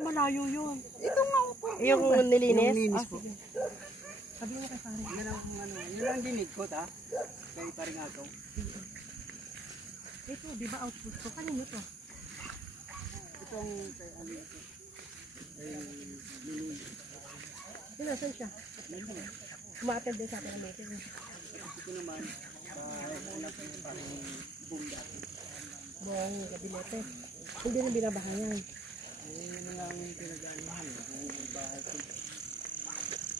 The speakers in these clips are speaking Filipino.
Malayo yun. Ito nga po. Yung nilinis? Yung nilinis po. Sige. Sabi mo kay Pare. Yan ang ano, yun ang dinig ko ta. Kay Pare nga to. Ito, di ba outpost ko? Kanino to? Itong kay ano ito. Kay Lili. Saan siya? Umatid din sa akin ng meeting. Ito naman, anak ko parang bunda. Buong gabinete. Hindi na binabahayan. Yun na lang pinag-aanihan. Yung bahay ko.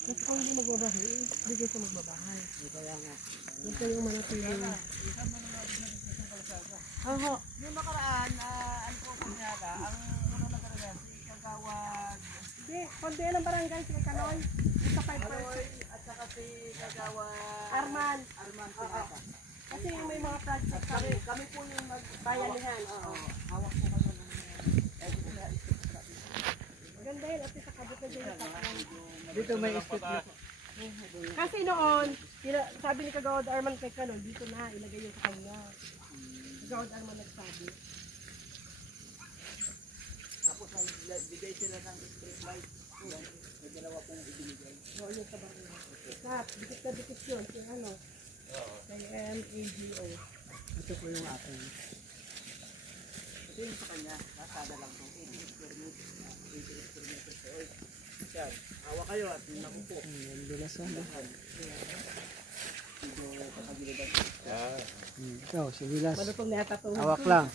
Kasi kung hindi magbabahay, hindi kayo sa magbabahay. Kaya nga. Huwag kayong manatili. Oho. Yung nakaraan, ano po kunyala, ang una na talaga, si Kagawad. Hindi, konti ng barangay si Kanon. Sa 5%. At saka si Kagawad. Arman. Arman Pinata. Kasi may mga project kami po yung magbayanihan. Oo. Hawak po kayo ng... Maganda yun at sa kabot na dyan yung tatlan. Dito may spot dito. Kasi noon, sabi ni Kagawad Arman kay Kanon, dito na ilagay yung sa kanya. Kagawad Arman nagsabi. Tapos bigay sila ng street light. May dalawa pong ibinigay. Oo, yung sa barangay. Lahat, dikit na dikit yun. Yung ano, kay MAGO. Ito po yung akin. Ito yung sa kanya, nasada lang po. 80 square meters na. 80 square meters po. Yan, hawa kayo at nakupo. Ang bilas ang lahat. Ito kapagilidan. Ikaw, si Wilas. Malutong na yata ito. Hawak lang.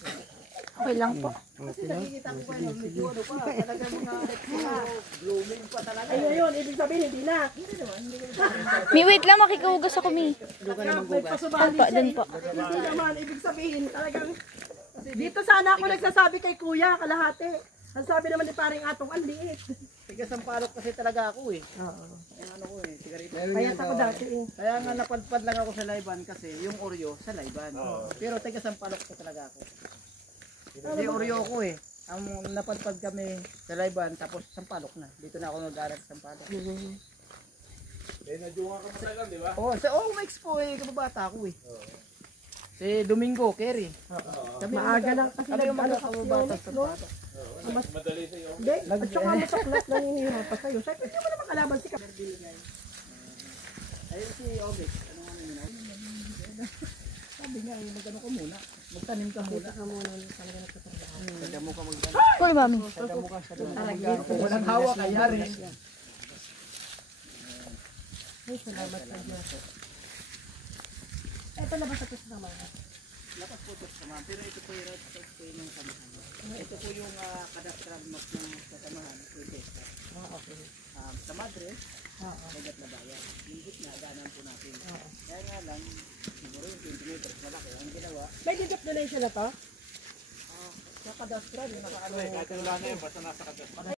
Okay lang po. Kasi nakikita ko pa yun, medyo ano pa, talaga mga Blooming pa talaga. ayun yun, ibig sabihin hindi na. Mi, wait lang, makikuhugas ako, Mi. May pasubali Pa, siya. dun po. Hindi naman, ibig sabihin talagang, dito sana ako nagsasabi kay Kuya, kalahati. Ang sabi naman ni Paring Atong, ang liit. Tigas ang palok kasi talaga ako eh. Oo. Yung ano ko eh, sigarilyo. Payat ako dati eh. Kaya nga napadpad lang ako sa Layban kasi yung Oreo sa Layban. Pero tigas ang palok ko talaga ako. Kasi Oreo ko eh. Ang napadpad kami sa Layban tapos sampalok na. Dito na ako nag-aaral sa sampalok. Eh, nadungan ka matagal, di ba? Oh, sa Omex po eh, kababata ako eh. Si Domingo, Kerry. Maaga lang kasi Kami yung nag-ano magkakababata kasi sa no? sampalok. Madali sa'yo. Hindi, at saka masaklat lang hinihirap pa sa'yo. Siyempre, hindi mo naman kalaban si Kapag. Ayun si Omex. Ano nga naman? Sabi niya, mag-ano ka muna. Magtanim ka muna. Saka muna talaga nagtatrabaho. Sa damo ka magtanim. Uy, mami. Sa damo ka, sa damo ka magtanim. Kung walang hawak, kayari. Ay, salamat sa Diyos. Ito na ba sa ito sa mga? Lakas po ito sa pero ito po yung red side po yung samahan. Ito po yung kadastral map ng samahan. Okay. Sa Madre, Oo. Sagat na bayan. Yung gitna, daanan po natin. Oo. Kaya nga lang, siguro yung 20 meters malaki. Ang ginawa, May digap donation na to? sa kadastral, yung nakaano. Kahit wala na yun, basta nasa katas.